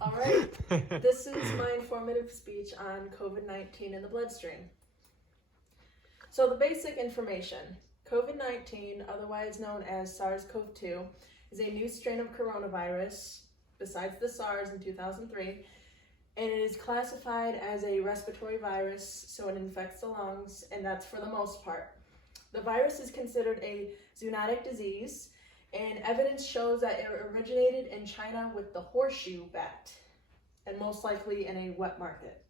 All right, this is my informative speech on COVID-19 in the bloodstream. So the basic information: COVID-19, otherwise known as SARS-CoV-2, is a new strain of coronavirus, besides the SARS in 2003, and it is classified as a respiratory virus, so it infects the lungs, and that's for the most part. The virus is considered a zoonotic disease, and evidence shows that it originated in China with the horseshoe bat, and most likely in a wet market.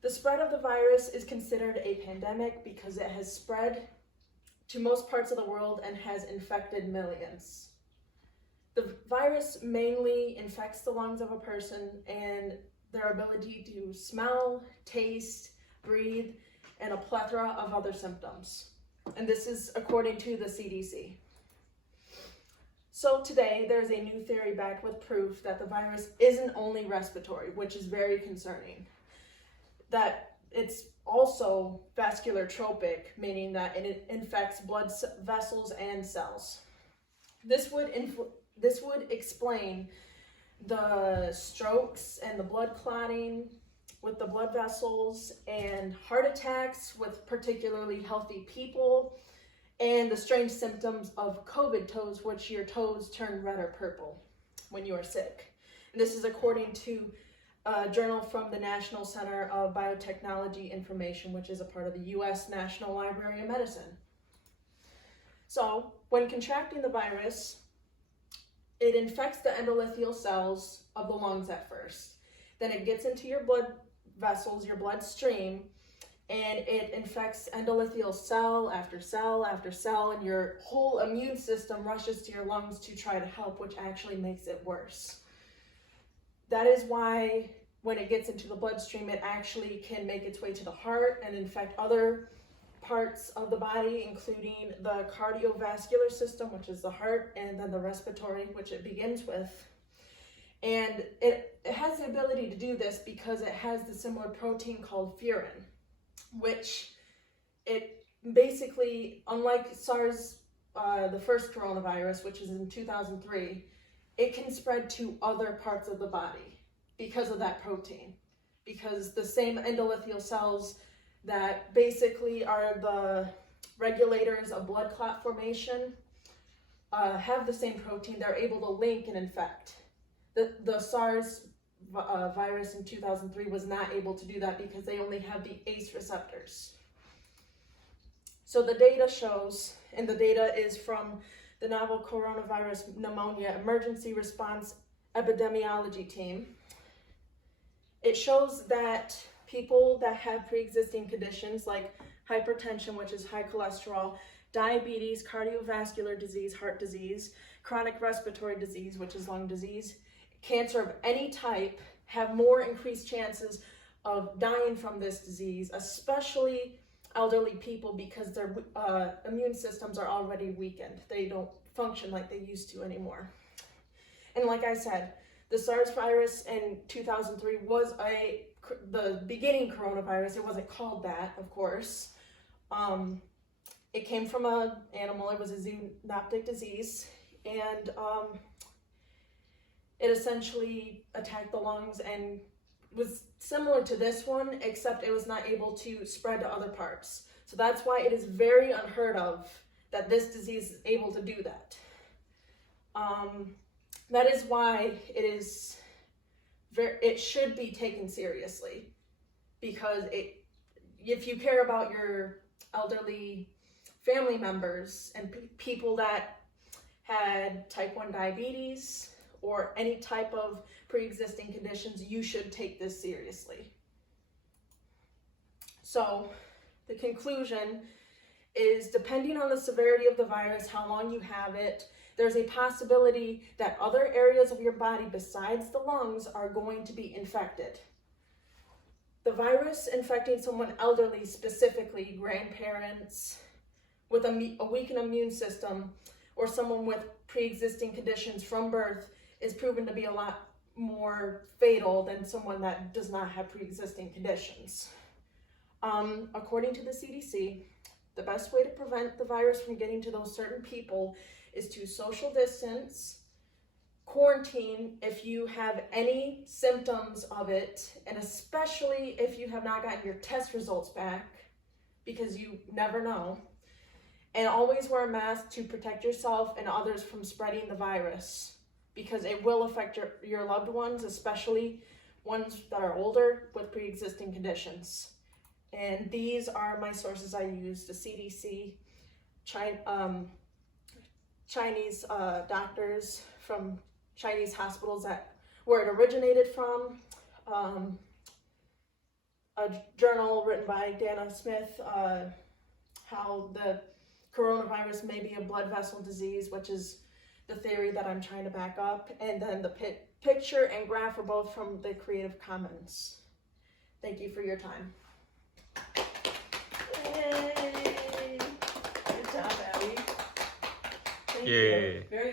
The spread of the virus is considered a pandemic because it has spread to most parts of the world and has infected millions. The virus mainly infects the lungs of a person and their ability to smell, taste, breathe, and a plethora of other symptoms. And this is according to the CDC. So today, there's a new theory backed with proof that the virus isn't only respiratory, which is very concerning. That it's also vascular tropic, meaning that it infects blood vessels and cells. This would explain the strokes and the blood clotting with the blood vessels and heart attacks with particularly healthy people, and the strange symptoms of COVID toes, which your toes turn red or purple when you are sick. And this is according to a journal from the National Center of Biotechnology Information, which is a part of the U.S. National Library of Medicine. So when contracting the virus, it infects the endothelial cells of the lungs at first. Then it gets into your blood vessels, your bloodstream, and it infects endothelial cell after cell after cell, and your whole immune system rushes to your lungs to try to help, which actually makes it worse. That is why when it gets into the bloodstream, it actually can make its way to the heart and infect other parts of the body, including the cardiovascular system, which is the heart, and then the respiratory, which it begins with. And it has the ability to do this because it has the similar protein called furin, which it basically, unlike SARS, the first coronavirus, which is in 2003, it can spread to other parts of the body because of that protein, because the same endothelial cells that basically are the regulators of blood clot formation have the same protein. They're able to link and infect. The SARS virus in 2003 was not able to do that because they only have the ACE receptors. So the data shows, and the data is from the Novel Coronavirus Pneumonia Emergency Response Epidemiology Team. It shows that people that have pre-existing conditions like hypertension, which is high cholesterol, diabetes, cardiovascular disease, heart disease, chronic respiratory disease, which is lung disease, cancer of any type, have more increased chances of dying from this disease, especially elderly people, because their immune systems are already weakened. They don't function like they used to anymore. And like I said, the SARS virus in 2003 was the beginning coronavirus. It wasn't called that, of course. It came from an animal. It was a zoonotic disease, and it essentially attacked the lungs and was similar to this one, except it was not able to spread to other parts. So that's why it is very unheard of that this disease is able to do that. That is why it should be taken seriously, because if you care about your elderly family members and people that had type 1 diabetes or any type of pre-existing conditions, you should take this seriously. So the conclusion is, depending on the severity of the virus, how long you have it, there's a possibility that other areas of your body besides the lungs are going to be infected. The virus infecting someone elderly, specifically grandparents with a weakened immune system, or someone with pre-existing conditions from birth, is proven to be a lot more fatal than someone that does not have pre-existing conditions. According to the CDC, the best way to prevent the virus from getting to those certain people is to social distance, quarantine if you have any symptoms of it, and especially if you have not gotten your test results back, because you never know. And always wear a mask to protect yourself and others from spreading the virus, because it will affect your loved ones, especially ones that are older with pre-existing conditions. And these are my sources I use: the CDC, Chinese doctors from Chinese hospitals where it originated from, a journal written by Dana Smith, how the coronavirus may be a blood vessel disease, which is the theory that I'm trying to back up, and then the picture and graph are both from the Creative Commons. Thank you for your time. Yay! Good job, Abby. Thank Yay. you. Very